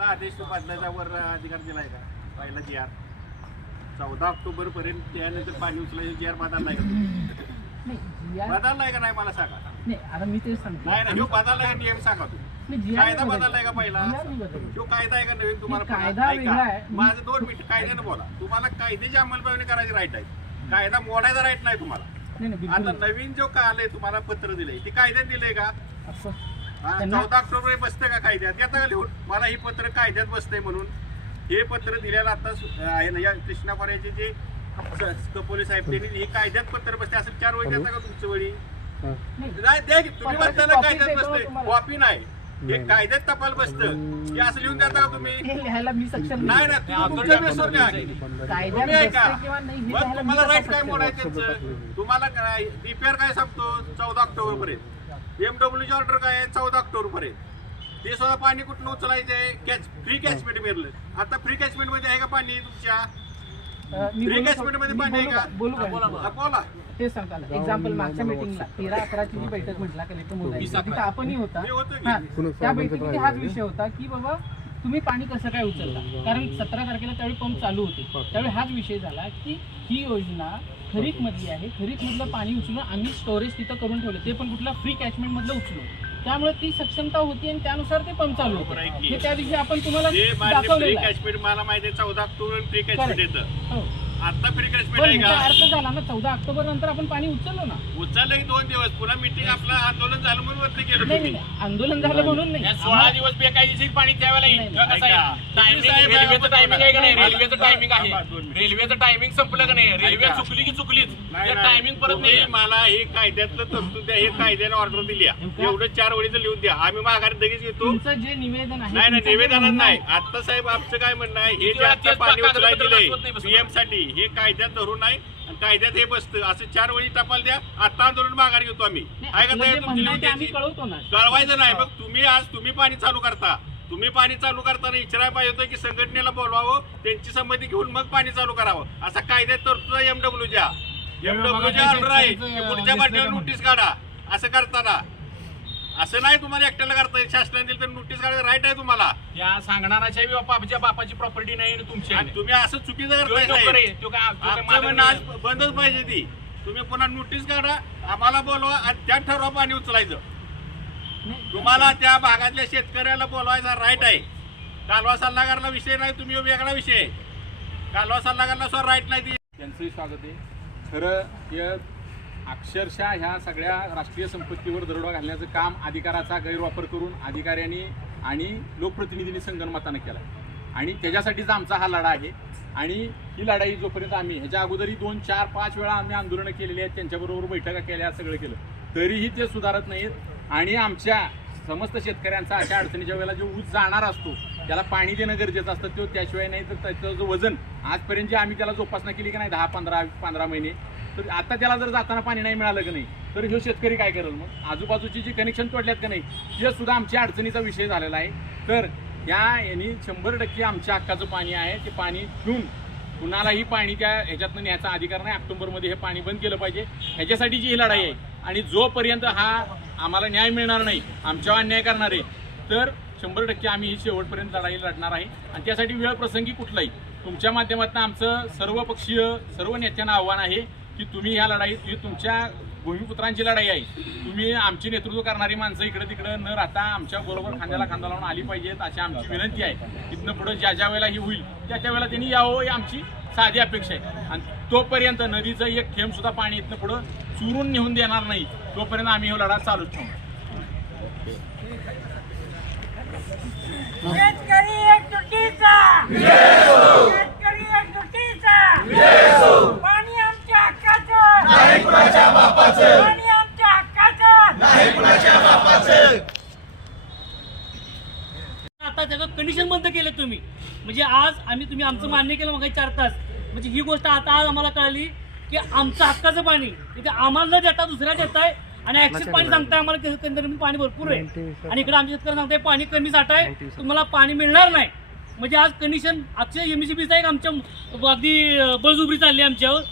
ला आदेश बदलायचा वर अधिकार दिलाय का? पहिला जी आर. चौदा ऑक्टोबर पर्यंत त्यानंतर पाणी उचलायचं जी आर बदललाय का? बदललाय का नाही मला सांगा. नाही आता मी तेच सांगतो. नाही नाही बदललाय का नियम सांगा GR कायदा बदललाय का पहिला. ह्यो कायदा आहे का नवीन तुम्हाला? कायदा. माझं दोन मिनिट कायद्यानं बोला. तुम्हाला कायद्याची अंमलबजावणी करायची राईट आहे. कायदा मोडायचा राईट नाही तुम्हाला. आता नवीन जो काल आहे तुम्हाला पत्र दिलंय ते कायद्यात दिलंय का? चौदा ऑक्टोबर बसतं का कायद्यात? येतं का लिहून? मला ही पत्र कायद्यात बसतंय म्हणून. हे पत्र दिलेलं आता आहे ना या कृष्णा खोऱ्याचे जे स- कपोले साहेब त्यांनी हे कायद्यात पत्र बसते असं चार वेळी देता का तुमचं वळी नाही नाही द्या की तुम्ही पत्राची म्हणता ना copy कायद्यात बसतंय. कॉपी नाही. हे कायद्यात टपाल बसतं. हे असं लिहून देता का तुम्ही? नाही. ना तुमच्या बेसवर कायद्यात तुम्ही ऐका. मग तुम्हाला राईट काय त्यांचं? तुम्हाला काय डीपीआर काय सांगतो? चौदा ऑक्टोबर पर्यंत एमडब्ल्यूची ऑर्डर काय आहे? चौदा ऑक्टोबर पर्यंत ते सुद्धा पाणी कुठलं उचलायचं आहे? कॅच फ्री कॅचमेंट मिळलं आता फ्री कॅचमेंटमध्ये आहे का पाणी तुमच्या? अं, मी Free बोलू catchment शक- मध्ये मी पाणी आहे बोलू का? बोलू का? हा, बोला. तेच सांगता आलं. एक्झाम्पल मागच्या मिटिंगला तेरा अकराची जी बैठक म्हटला कलेक्टर मोदी तिथं आपणही होता. हे होतं की? हा, त्या बैठकीमध्ये हाच विषय होता की बाबा तुम्ही पाणी कसं काय उचलता? कारण सतरा तारखेला त्यावेळी पंप चालू होते. त्यावेळी हाच विषय झाला की ही योजना खरीप मधली आहे. खरीप मधलं पाणी उचलून आम्ही स्टोरेज तिथं करून ठेवलं. ते पण कुठलं फ्री कॅचमेंट मधलं उचलून. त्यामुळे ती सक्षमता होती आणि त्यानुसार ते पंप चालू होते. हे त्या दिवशी आपण तुम्हाला दाखवलेलं आहे. कॅचमेंट मला माहिती आहे चौदा ऑक्टोबर फ्री कॅचमेंट. येतं. हो. आता फ्री कॅचमेंट पण का? अर्थ झाला ना चौदा ऑक्टोबर नंतर आपण पाणी उचललो ना. उचललं की दोन दिवस. पुन्हा मिटिंग आपलं आंदोलन झालं म्हणून रद्द केलं नाही तुम्ही नाही आंदोलन झालं म्हणून नाही. या सोळा दिवस बेकायदेशीर पाणी नाही, कसं आहे? ऐका. टायमिंग साहेब, रेल्वेचं टायमिंग आहे का नाही? रेल्वेचं टायमिंग आहे. थांबा, दोन मिनिटं. रेल्वेचं टायमिंग संपलं का नाही? रेल्वे ऐका. चुकली की चुकलीच. नाही, नाही. टायमिंग परत तुम्ही नाही. मला हे कायद्यातलं तरतूद द्या हे कायद्याने ऑर्डर दिली आहे. नेमकं? एवढं चार वेळीचं लिहून द्या. आम्ही माघारी लगेच येतो तुमचं जे निवेदन आहे नाही नाही तुमचं जे निवेदनात म्हणणं नाही. आहे, आता साहेब आमचं काय म्हणणं आहे? हे किती जे वेळा आता तेच पाणी कागदपत्र उचलाय दिलंय दाखवत नाही. पीएमसाठी. हे कायद्यात धरून नाही आणि कायद्यात हे बसतं. असं चार वेळी टपाल द्या. आता आंदोलन माघारी घेतो आम्ही. कळवायचं नाही. मग तुम्ही आज तुम्ही पाणी चालू करता. तुम्ही पाणी चालू करताना इचराय पाहिजे होतं की संघटनेला बोलवावं त्यांची संमती घेऊन मग पाणी चालू करावं. असा कायद्यात तरतूद एमडब्ल्यूच्या एमडब्ल्यूच्या ऑर्डर आहे. की पुढच्या पाठीवर नोटीस काढा. असं करताना. असं नाही तुम्हाला एकट्याला करता येईल शासनाने दिलं तर नोटीस काढायचं राईट आहे तुम्हाला. या सांगणाराच्या बी बापाच्या बापाची प्रॉपर्टी नाही आणि तुमची. आणि तुम्ही असं चुकीचं तो करताय नोकर साहेब. आहे, तो काय- तो काय आमचं मालक म्हणणं नाही. आज बंदच पाहिजे ती. तुम्ही पुन्हा नोटीस काढा आम्हाला बोलवा आणि त्या ठरवा पाणी उचलायचं. नाही, तुम्हाला त्या भागातल्या शेतकऱ्याला बोलवायचा राईट आहे. कालवा सल्लागारला विषय नाही तुम्ही ह्यो वेगळा विषय आहे. कालवा सल्लागारला सुद्धा राईट नाही ती. त्यांचंही स्वागत आहे. खरं हे अक्षरशः ह्या सगळ्या राष्ट्रीय संपत्तीवर दरोडा घालण्याचं काम अधिकाराचा गैरवापर करून अधिकाऱ्यांनी आणि लोकप्रतिनिधींनी संगणमतानं केला आणि त्याच्यासाठीच आमचा हा लढा आहे. आणि ही लढाई जोपर्यंत आम्ही ह्याच्या अगोदरी दोन चार पाच वेळा आम्ही आंदोलनं केलेली आहेत त्यांच्याबरोबर बैठका केल्या सगळं केलं. तरीही ते सुधारत नाहीत. आणि आमच्या समस्त शेतकऱ्यांचा अशा अडचणीच्या वेळेला जो ऊस जाणार असतो त्याला पाणी देणं गरजेचं असतं तो त्याशिवाय नाही तर त्याचं जो वजन आजपर्यंत जे आम्ही त्याला जोपासना केली की नाही दहा पंधरा पंधरा महिने तर आता त्याला जर जाताना पाणी नाही मिळालं की नाही तर ह्यो शेतकरी काय करेल मग? आजूबाजूची जी कनेक्शन तोडल्यात का नाही हे सुद्धा आमच्या अडचणीचा विषय झालेला आहे. तर या यांनी शंभर टक्के आमच्या हक्काचं पाणी आहे ते पाणी पिऊन कुणालाही पाणी त्या ह्याच्यातनं न्यायचा अधिकार नाही. ऑक्टोबरमध्ये हे पाणी बंद केलं पाहिजे. ह्याच्यासाठीची ही लढाई आहे आणि जोपर्यंत हा आम्हाला न्याय मिळणार नाही आमच्यावर अन्याय करणार आहे तर शंभर टक्के आम्ही ही शेवटपर्यंत लढाई लढणार आहे. आणि त्यासाठी वेळ प्रसंगी कुठलाही तुमच्या माध्यमातून आमचं सर्वपक्षीय सर्व नेत्यांना आव्हान आहे. की तुम्ही ह्या लढाईत ही तुमच्या भूमिपुत्रांची लढाई आहे. तुम्ही आमची नेतृत्व करणारी माणसं इकडे तिकडे न राहता आमच्या बरोबर खांद्याला खांदा लावून आली पाहिजेत अशी आमची विनंती आहे. इथनं पुढे ज्या ज्या वेळेला ही होईल त्या त्या वेळेला त्यांनी यावं ही आमची साधी अपेक्षा आहे. आणि तोपर्यंत नदीचं एक थेंब सुद्धा पाणी इथनं पुढं चुरून नेऊन देणार नाही तोपर्यंत आम्ही ही लढा चालूच ठेवणार. शेतकरी एकजुटीचा पाणी आमच्या हक्काचं नाही कुणाच्या बापाचं पाणी आमच्या हक्काचं आता त्याचं कंडिशन बंद केलं तुम्ही म्हणजे आज आम्ही तुम्ही आमचं मान्य केलं मग चार तास. म्हणजे ही गोष्ट आता आज आम्हाला कळाली की आमचं हक्काचं पाणी तिथे आम्हाला न देता दुसऱ्या देताय आणि ऍक्सेस पाणी सांगताय आम्हाला की केंद्रामध्ये पाणी भरपूर आहे. आणि इकडे आमच्या शेतकरी सांगताय पाणी कमी साठ आहे तुम्हाला पाणी मिळणार नाही. म्हणजे आज कंडिशन अक्षय एमसीबीचा एक आमच्या अगदी बळजुबरी चालली आमच्यावर.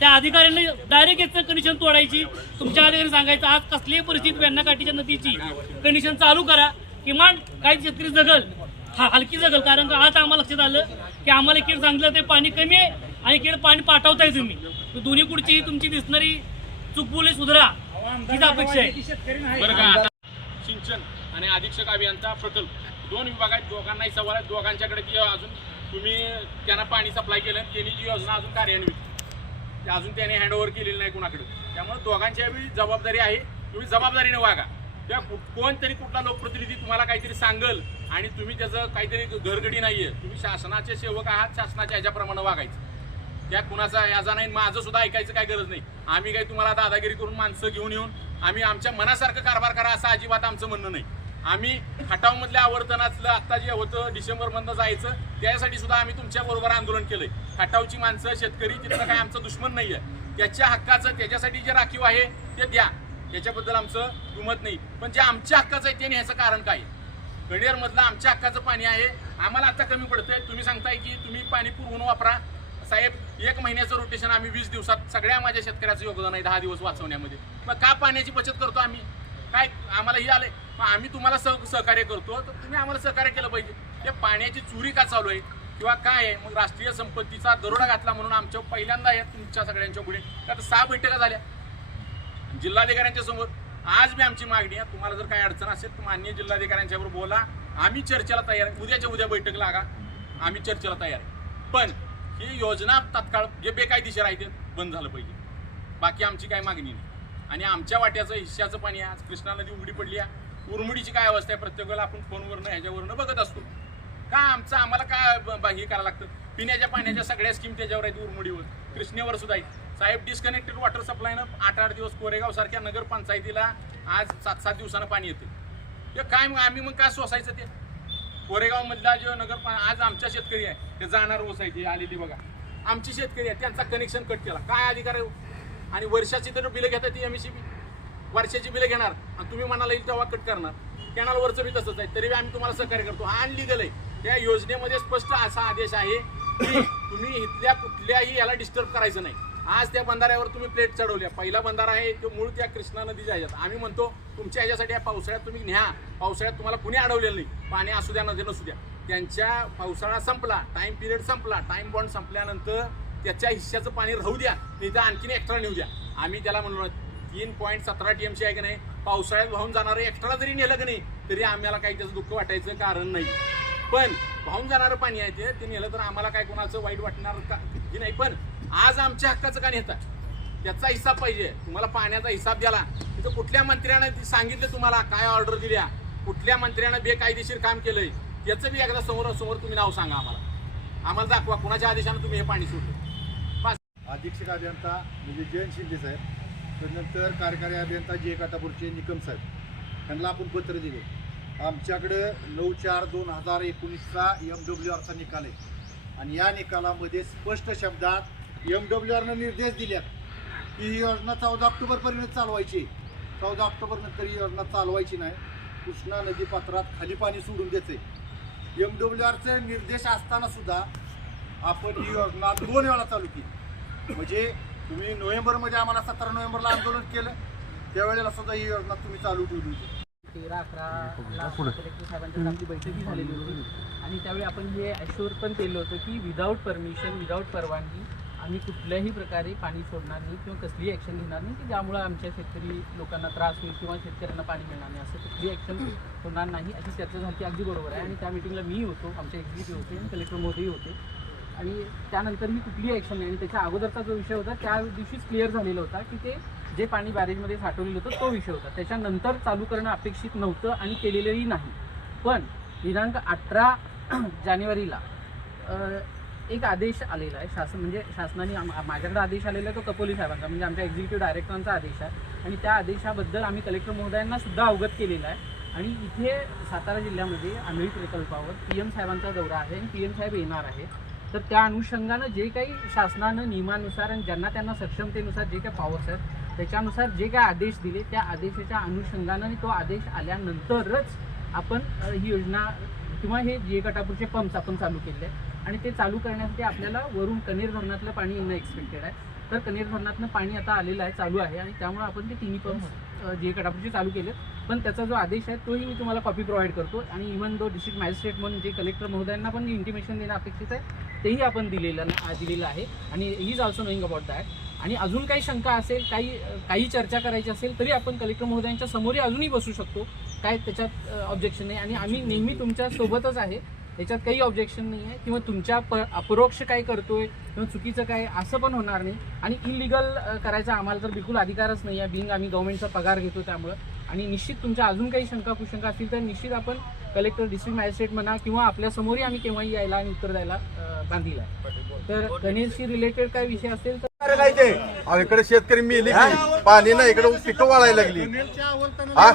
त्या अधिकाऱ्यांनी डायरेक्ट याचं कंडिशन तोडायची. तुमच्या अधिकारी सांगायचं आज कसलीही परिस्थिती वेण्णाकाठीच्या नदीची. कंडिशन चालू करा. किमान काही शेतकरी जगल. हा हलकी जगल कारण का आज आम्हाला लक्षात आलं की आम्हाला इकडे सांगितलं ते पाणी कमी आहे आणि इकडे पाणी पाठवताय तुम्ही. दोन्ही दोन्ही पुढची तुमची दिसणारी चुकबुले सुधरा. हीच अपेक्षा आहे. बरं का? सिंचन आणि अधीक्षक अभियंता प्रकल्प. दोन विभाग आहेत दोघांनाही सवाल आहेत. दोघांच्याकडे ती अजून तुम्ही त्यांना पाणी सप्लाय केलं त्यांनी जी योजना अजून कार्यान्वित ते अजून त्यांनी हँडओव्हर केलेली नाही कुणाकडे. त्यामुळे दोघांच्या जबाबदारी आहे. तुम्ही जबाबदारीने वागा. त्या कोणतरी कुठला लोकप्रतिनिधी तुम्हाला काहीतरी सांगल आणि तुम्ही त्याचं काहीतरी घरगडी नाहीये. तुम्ही शासनाचे सेवक आहात शासनाच्या ह्याच्याप्रमाणे वागायचं. त्या कुणाचा याचा नाही माझं सुद्धा ऐकायचं काय गरज नाही. आम्ही काही तुम्हाला दादागिरी करून माणसं घेऊन येऊन आम्ही आमच्या मनासारखं कारभार करा असं अजिबात आमचं म्हणणं नाही. आम्ही खटावमधल्या आवर्तनातलं आत्ता जे होतं डिसेंबरमधनं जायचं त्यासाठी सुद्धा आम्ही तुमच्या बरोबर आंदोलन केलंय. खटावची माणसं शेतकरी तिथं काय आमचं दुश्मन नाहीये. त्याच्या हक्काचं त्याच्यासाठी जे राखीव आहे ते द्या. याच्याबद्दल आमचं दुमत नाही. पण जे आमच्या हक्काचं आहे ते न्यायचं कारण काय? गडियरमधलं आमच्या हक्काचं पाणी आहे. आम्हाला आता कमी पडतंय. तुम्ही सांगताय की तुम्ही पाणी पुरवून वापरा. साहेब एक महिन्याचं रोटेशन आम्ही वीस दिवसात सगळ्या माझ्या शेतकऱ्याचं योगदान आहे दहा दिवस वाचवण्यामध्ये. मग का पाण्याची बचत करतो आम्ही? काय आम्हाला हे आलंय? मग आम्ही तुम्हाला सह सहकार्य करतो. तर तुम्ही आम्हाला सहकार्य केलं पाहिजे. त्या पाण्याची चोरी का चालू आहे? किंवा काय आहे? मग राष्ट्रीय संपत्तीचा दरोडा घातला म्हणून आमच्या पहिल्यांदा आहे तुमच्या सगळ्यांच्या पुढे. आता सहा बैठका झाल्या. जिल्हाधिकाऱ्यांच्या समोर. आज मी आमची मागणी आहे तुम्हाला जर काही अडचण असेल तर मान्य जिल्हाधिकाऱ्यांच्याबरोबर बोला. आम्ही चर्चेला तयार आहे. उद्याच्या उद्या बैठक लागा. आम्ही चर्चेला तयार आहे. पण ही योजना तात्काळ जे बेकायदेशीर आहे ते बंद झालं पाहिजे. बाकी आमची काय मागणी नाही. आणि आमच्या वाट्याचं हिश्श्याचं पाणी आहे. आज कृष्णा नदी उघडी पडली आहे. उर्मुडीची काय अवस्था आहे? प्रत्येक वेळेला आपण फोनवरनं ह्याच्यावरनं बघत असतो. का आमचं आम्हाला काय हे करायला लागतं? पिण्याच्या पाण्याच्या सगळ्या स्कीम त्याच्यावर आहेत उरमुडीवर. कृष्णेवर सुद्धा आहेत. साहेब डिस्कनेक्टेड वॉटर सप्लायनं आठ आठ दिवस कोरेगाव सारख्या नगरपंचायतीला आज सात सात दिवसानं पाणी येते ते काय मग आम्ही मग काय सोसायचं ते? कोरेगाव मधला जो नगर आज आमच्या शेतकरी आहे ते जाणार ओसायची आलेली बघा. आमची शेतकरी आहे त्यांचा कनेक्शन कट केला. काय अधिकार आहे? आणि वर्षाची तर बिलं घेतात ती एम वर्षाची बिलं घेणार. आणि तुम्ही म्हणाला येईल तेव्हा कट करणार. कॅनलवरचं बी तसंच आहे तरी बी आम्ही तुम्हाला सहकार्य करतो. हा अनलिगल आहे. त्या योजनेमध्ये स्पष्ट असा आदेश आहे की तुम्ही इथल्या कुठल्याही याला डिस्टर्ब करायचं नाही. आज त्या बंधाऱ्यावर तुम्ही प्लेट चढवल्या. पहिला बंधारा आहे तो मूळ त्या कृष्णा नदीच्या ह्याच्यात. आम्ही म्हणतो तुमच्या ह्याच्यासाठी या पावसाळ्यात तुम्ही न्या. पावसाळ्यात तुम्हाला कुणी अडवलेलं नाही. पाणी असू द्या नदी नसू द्या. त्यांच्या पावसाळा संपला टाईम पिरियड संपला टाईम बॉन्ड संपल्यानंतर त्याच्या हिश्श्याचं पाणी राहू द्या नाही तर आणखीन एक्स्ट्रा नेऊ द्या. आम्ही त्याला म्हणलो तीन पॉईंट सतरा टी एमची आहे की नाही? पावसाळ्यात वाहून जाणारं एक्स्ट्रा जरी नेलं की नाही तरी आम्हाला काही त्याचं दुःख वाटायचं कारण नाही. पण वाहून जाणारं पाणी आहे ते ते नेलं तर आम्हाला काय कोणाचं वाईट वाटणार का? हे नाही पण आज आमच्या हक्काचं का नेता त्याचा हिसाब पाहिजे. तुम्हाला पाण्याचा हिसाब द्याला तिथं कुठल्या मंत्र्यानं सांगितलं तुम्हाला? काय ऑर्डर दिल्या? कुठल्या मंत्र्यानं बेकायदेशीर काम केलंय? याचं बी एकदा समोर समोर तुम्ही नाव सांगा आम्हाला. आम्हाला दाखवा कुणाच्या आदेशानं तुम्ही हे पाणी सोडलं? अधीक्षक अभियंता म्हणजे जयंत शिंदे साहेब त्यानंतर कार्यकारी अभियंता जे. काटापूरचे निकम साहेब त्यांना आपण पत्र दिले. आमच्याकडं नऊ चार दोन हजार एकोणीसचा एम डब्ल्यू आरचा निकाल आहे. आणि या निकालामध्ये स्पष्ट शब्दात एम डब्ल्यू आरनं निर्देश दिल्यात की ही योजना चौदा ऑक्टोबरपर्यंत चालवायची चौदा ऑक्टोबरनंतर ही योजना चालवायची नाही. कृष्णा नदी पात्रात खाली पाणी सोडून देते. एम डब्ल्यू आरचे निर्देश असताना सुद्धा आपण ही योजना दोन वेळा चालू केली. म्हणजे तुम्ही नोव्हेंबरमध्ये आम्हाला सतरा नोव्हेंबरला आंदोलन केलं. त्यावेळेला सुद्धा ही योजना तुम्ही चालू ठेवली होती. तेरा अकराला कलेक्टर साहेबांच्या आपली बैठकही झालेली होती. आणि त्यावेळी आपण हे ॲश्युअर पण केलं होतं की विदाऊट परमिशन विदाऊट परवानगी आम्ही कुठल्याही प्रकारे पाणी सोडणार नाही किंवा कसलीही ॲक्शन घेणार नाही की ज्यामुळं आमच्या शेतकरी लोकांना त्रास होईल किंवा शेतकऱ्यांना पाणी मिळणार नाही. असं कुठली ॲक्शन होणार नाही. अशी चर्चा झाली अगदी बरोबर आहे. आणि त्या मिटिंगला मी होतो. आमचे एक्झिक्युटिव्ह होते आणि कलेक्टर मोदीही होते. आणि त्यानंतर ही कुठलीही ॲक्शन नाही. आणि त्याच्या अगोदरचा जो विषय होता त्या दिवशीच क्लिअर झालेला होता की ते जे पाणी बॅरेजमध्ये साठवलेलं होतं तो विषय होता. त्याच्यानंतर चालू करणं अपेक्षित नव्हतं आणि केलेलंही नाही. पण दिनांक अठरा जानेवारीला एक आदेश आलेला आहे. शासन म्हणजे शासनाने माझ्याकडे आदेश आलेला आहे तो कपोली साहेबांचा. म्हणजे आमच्या एक्झिक्युटिव्ह डायरेक्टरांचा आदेश आहे. आणि त्या आदेशाबद्दल आम्ही कलेक्टर महोदयांना सुद्धा अवगत केलेला आहे. आणि इथे सातारा जिल्ह्यामध्ये आंधळी प्रकल्पावर पी एम साहेबांचा दौरा आहे आणि पी एम साहेब येणार आहे तर त्या अनुषंगानं जे काही शासनानं नियमानुसार आणि ज्यांना त्यांना सक्षमतेनुसार जे काही पावर्स आहेत त्याच्यानुसार जे काही आदेश दिले त्या आदेशाच्या अनुषंगानं तो आदेश आल्यानंतरच आपण ही योजना किंवा हे जे गटापूरचे पंप्स आपण चालू केले आहेत. आणि ते चालू करण्यासाठी आपल्याला वरून कनेर धरणातलं पाणी येणं एक्सपेक्टेड आहे. तर कनेर धरणातनं पाणी आता आलेलं आहे चालू आहे आणि त्यामुळे आपण ते तिन्ही पंप जे गटापूरचे चालू केले पण त्याचा जो आदेश आहे तोही मी तुम्हाला कॉपी प्रोव्हाइड करतो. आणि इव्हन दो डिस्ट्रिक्ट मॅजिस्ट्रेट म्हणून जे कलेक्टर महोदयांना पण इंटिमेशन देणं अपेक्षित आहे तेही आपण दिलेलं दिलेलं आहे. आणि he is also knowing about that आणि अजून काही शंका असेल काही काही चर्चा करायची असेल तरी आपण कलेक्टर महोदयांच्या समोरही अजूनही बसू शकतो. काय त्याच्यात ऑब्जेक्शन नाही. आणि आम्ही नेहमी तुमच्या सोबतच आहे. त्याच्यात काही ऑब्जेक्शन नाही आहे. किंवा तुमच्या प अपरोक्ष काय करतोय किंवा चुकीचं काय असं पण होणार नाही. आणि इलिगल करायचा आम्हाला तर बिलकुल अधिकारच नाही आहे. बिंग आम्ही गव्हर्नमेंटचा पगार घेतो त्यामुळं. आणि निश्चित तुमच्या अजून काही शंका कुशंका असतील तर निश्चित आपण कलेक्टर डिस्ट्रिक्ट मॅजिस्ट्रेट म्हणा किंवा आपल्यासमोरही आम्ही केव्हाही यायला आणि उत्तर द्यायला बांधील आहे. तर गणेशशी रिलेटेड काय विषय असेल तर ते अहो, इकडे शेतकरी मिली की पाणी नाही इकडे पिकं वाळायला लागली. हा?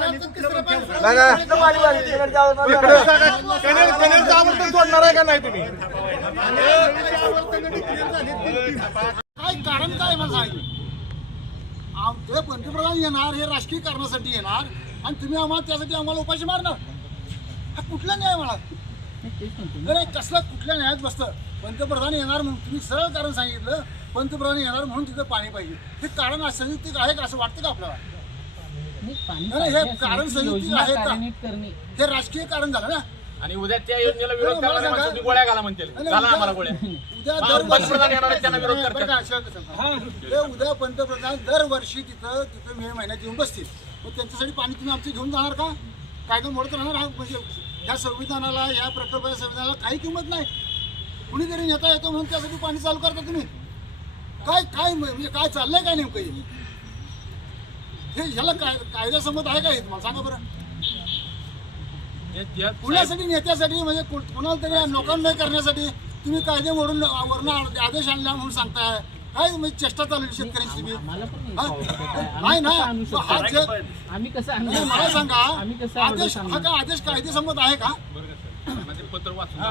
नाही, नाही. इकडे कनेल- कनेलचं आवर्तन सोडणार आहे का नाही तुम्ही? काय कारण काय मला सांगितलं आमचे पंतप्रधान येणार हे राजकीय कारणासाठी येणार आणि तुम्ही आम्हाला त्यासाठी आम्हाला उपाशी मारणार. हा कुठला न्याय मला? नाही, कसला कुठल्या न्यायात बसतं? पंतप्रधान येणार म्हणून तुम्ही सरळ कारण सांगितलं पंतप्रधान येणार म्हणून तिथं पाणी पाहिजे. हे कारण संयुक्तिक आहे का असं वाटतं का आपल्याला? नाही, हे कारण असेल, संयुक्त योजना आहे का? कार्यान्वित करणे. हे राजकीय कारण झालं ना? आणि उद्या त्या योजनेला विरोध बरं, मला करणाऱ्या सांगा. माणसांनी गोळ्या घाला म्हणतील. नाही, घाला आम्हाला उद्या- गोळ्या. उद्या हा, दरवर्षी पंतप्रधान येणार आहेत, त्यांना विरोध नाही, बरं करतात. का, शांत बसा. ते उद्या पंतप्रधान दरवर्षी तिथं तिथं मे महिन्यात येऊन बसतील. मग त्यांच्यासाठी पाणी तुम्ही आमचं घेऊन जाणार का? कायदा मोडत राहणार हा म्हणजे ह्या संविधानाला या प्रकल्पाच्या संविधानाला काही किंमत नाही. कुणीतरी नेता येतो म्हणून त्यासाठी पाणी चालू करता तुम्ही. काय काय म्हणजे काय चाललंय काय नेमकं हे? हे ह्याला काय कायद्यासंमत आहे का हे तुम्हाला? सांगा बरं. कुणासाठी नेत्यासाठी? म्हणजे कुणाला तरी लोकांना करण्यासाठी तुम्ही कायदे मोडून वरून आदेश आणला म्हणून सांगताय. काय म्हणजे चेष्टा चालू शेतकऱ्यांची नाही हा? ना? हा शकतो? जे- आम्ही कसं मला सांगा. आम्ही कसं ऑर्डर आदेश हा काय आदेश कायदेसंमत आहे का? ते पत्र वाचून